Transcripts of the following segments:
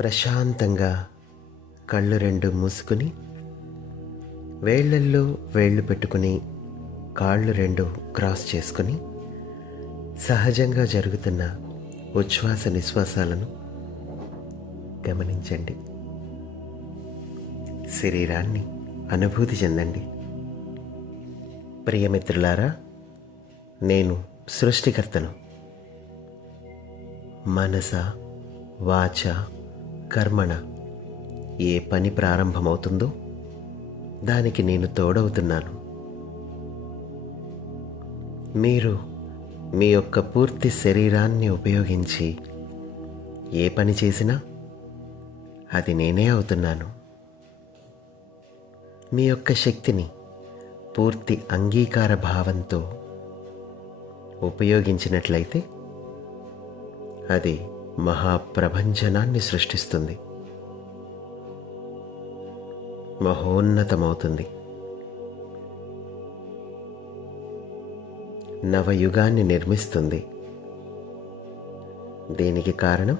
ప్రశాంతంగా కళ్ళు రెండు మూసుకుని వేళ్ళల్లో వేళ్ళు పెట్టుకుని కాళ్ళు రెండు క్రాస్ చేసుకుని సహజంగా జరుగుతున్న ఉచ్ఛ్వాస నిశ్వాసాలను గమనించండి. శరీరాన్ని అనుభూతి చెందండి. ప్రియమిత్రులారా, నేను సృష్టికర్తను. మనస, వాచ, కర్మణ ఏ పని ప్రారంభమవుతుందో దానికి నేను తోడవుతున్నాను. మీరు మీ యొక్క పూర్తి శరీరాన్ని ఉపయోగించి ఏ పని చేసినా అది నేనే అవుతున్నాను. మీ యొక్క శక్తిని పూర్తి అంగీకార భావంతో ఉపయోగించినట్లయితే అది మహాప్రభంజనాన్ని సృష్టిస్తుంది, మహోన్నతమవుతుంది, నవయుగాన్ని నిర్మిస్తుంది. దీనికి కారణం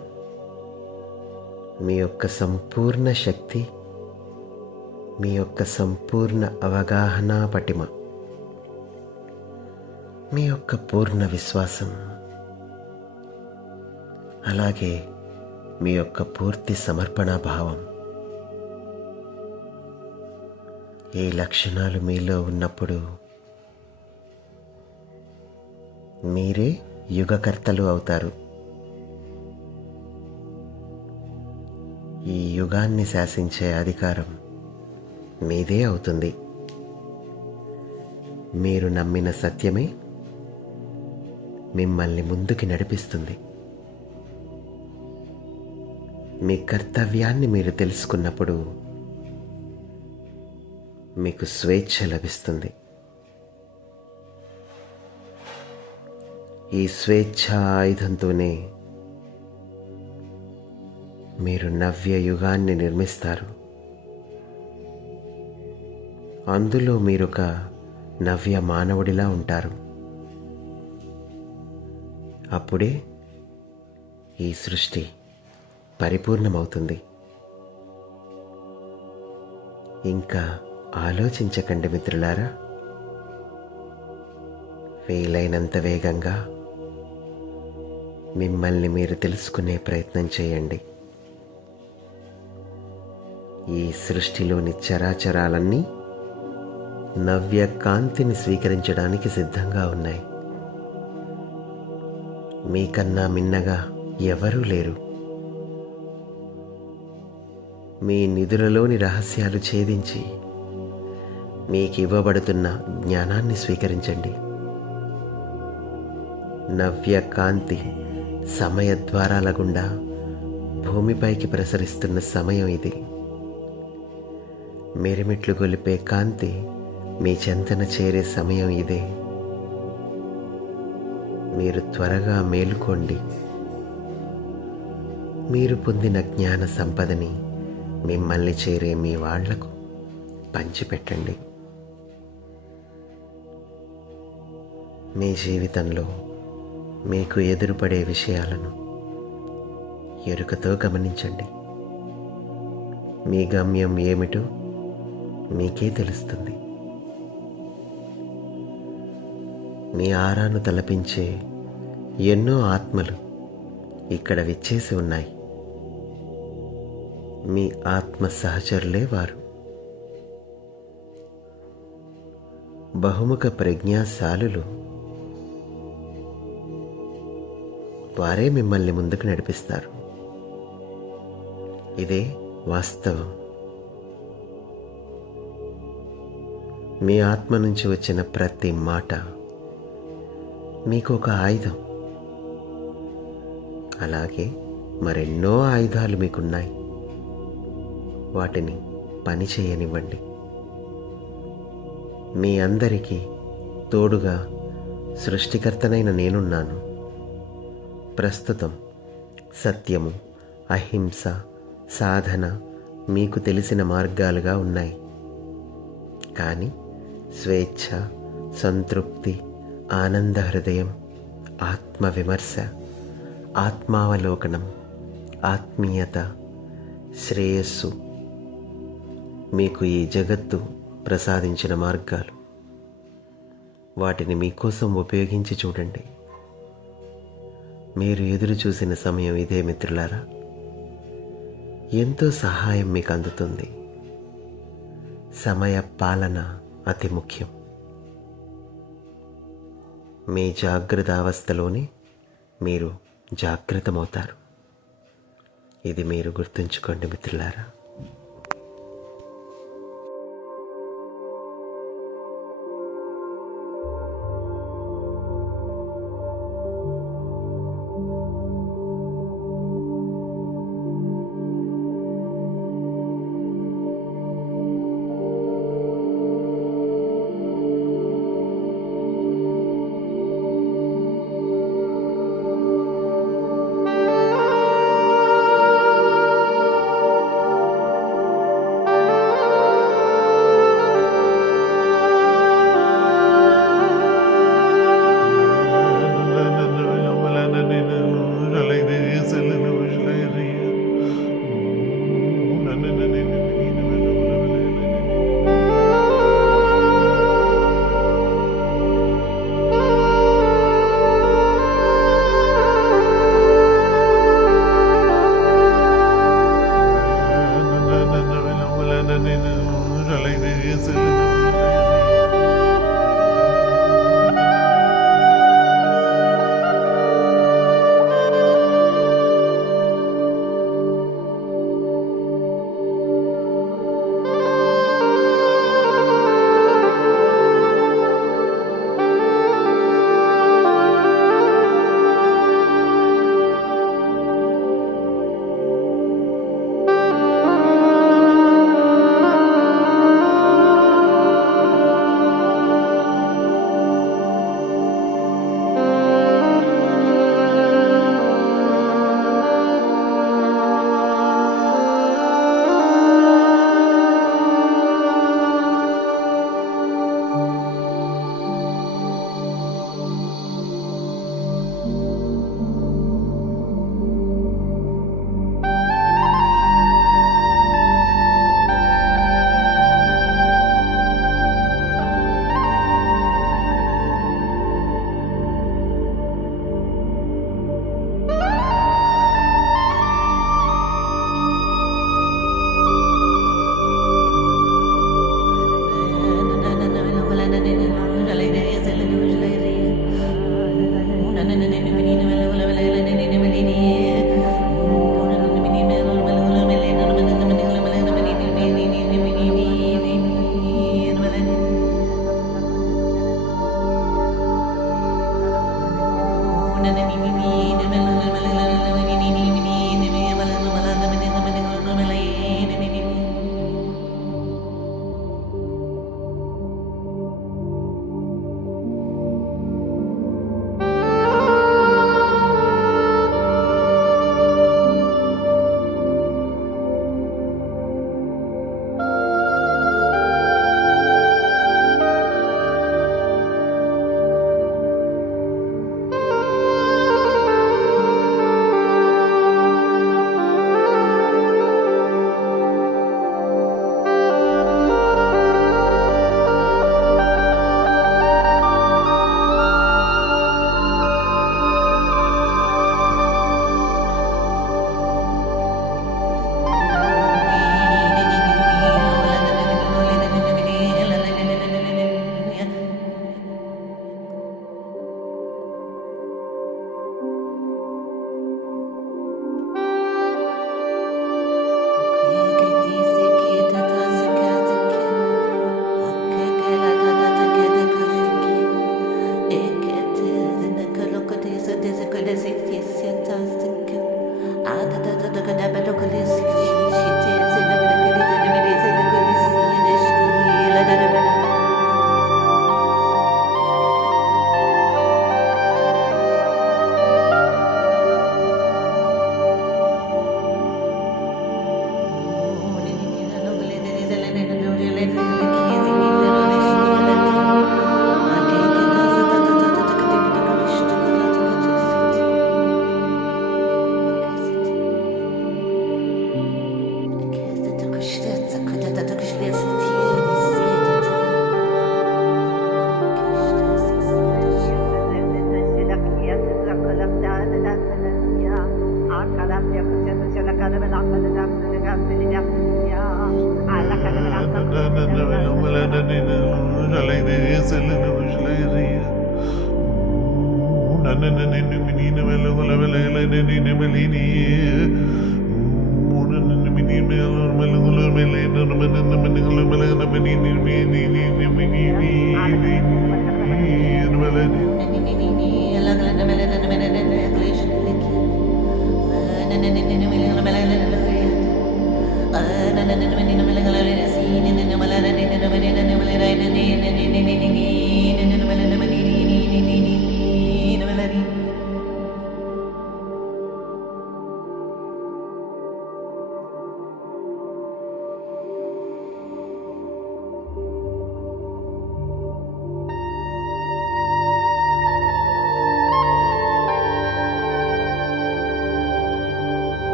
మీ యొక్క సంపూర్ణ శక్తి, మీ యొక్క సంపూర్ణ అవగాహన పటిమ, మీ యొక్క పూర్ణ విశ్వాసం, అలాగే మీ యొక్క పూర్తి సమర్పణ భావం. ఈ లక్షణాలు మీలో ఉన్నప్పుడు మీరే యుగకర్తలు అవుతారు. ఈ యుగాన్ని శాసించే అధికారం మీదే అవుతుంది. మీరు నమ్మిన సత్యమే మిమ్మల్ని ముందుకి నడిపిస్తుంది. మీ కర్తవ్యాన్ని మీరు తెలుసుకున్నప్పుడు మీకు స్వేచ్ఛ లభిస్తుంది. ఈ స్వేచ్ఛ ఆయుధంతోనే మీరు నవ్య యుగాన్ని నిర్మిస్తారు. అందులో మీరొక నవ్య మానవుడిలా ఉంటారు. అప్పుడే ఈ సృష్టి పరిపూర్ణమవుతుంది. ఇంకా ఆలోచించకండి మిత్రులారా. వీలైనంత వేగంగా మిమ్మల్ని మీరు తెలుసుకునే ప్రయత్నం చేయండి. ఈ సృష్టిలోని చరాచరాలన్నీ నవ్య కాంతిని స్వీకరించడానికి సిద్ధంగా ఉన్నాయి. మీకన్నా మిన్నగా ఎవరూ లేరు. మీ నిధులలోని రహస్యాలు ఛేదించి మీకు ఇవ్వబడుతున్న జ్ఞానాన్ని స్వీకరించండి. నవ్య కాంతి సమయ ద్వారాల గుండా భూమిపైకి ప్రసరిస్తున్న సమయం ఇది. మిరిమిట్లు గొలిపే కాంతి మీ చెంతన చేరే సమయం ఇదే. మీరు త్వరగా మేలుకోండి. మీరు పొందిన జ్ఞాన సంపదని మిమ్మల్ని చేరే మీ వాళ్లకు పంచిపెట్టండి. మీ జీవితంలో మీకు ఎదురుపడే విషయాలను ఎరుకతో గమనించండి. మీ గమ్యం ఏమిటో మీకే తెలుస్తుంది. మీ ఆరాను తలపించే ఎన్నో ఆత్మలు ఇక్కడ విచ్చేసి ఉన్నాయి. మీ ఆత్మ సహచరులే వారు. బహుముఖ ప్రజ్ఞాశాలులు. వారే మిమ్మల్ని ముందుకు నడిపిస్తారు. ఇదే వాస్తవం. మీ ఆత్మ నుంచి వచ్చిన ప్రతి మాట మీకు ఒక ఆయుధం. అలాగే మరెన్నో ఆయుధాలు మీకున్నాయి. వాటిని పని చేయనివ్వండి. మీ అందరికీ తోడుగా సృష్టికర్తనైన నేనున్నాను. ప్రస్తుతం సత్యము, అహింస, సాధన మీకు తెలిసిన మార్గాలుగా ఉన్నాయి. కానీ స్వేచ్ఛ, సంతృప్తి, ఆనంద హృదయం, ఆత్మవిమర్శ, ఆత్మావలోకనం, ఆత్మీయత, శ్రేయస్సు మీకు ఈ జగత్తు ప్రసాదించిన మార్గాలు. వాటిని మీకోసం ఉపయోగించి చూడండి. మీరు ఎదురు చూసిన సమయం ఇదే మిత్రులారా. ఎంతో సహాయం మీకు అందుతుంది. సమయ పాలన అతి ముఖ్యం. మీ జాగ్రత్త అవస్థలోనే మీరు జాగృతమవుతారు. ఇది మీరు గుర్తుంచుకోండి మిత్రులారా.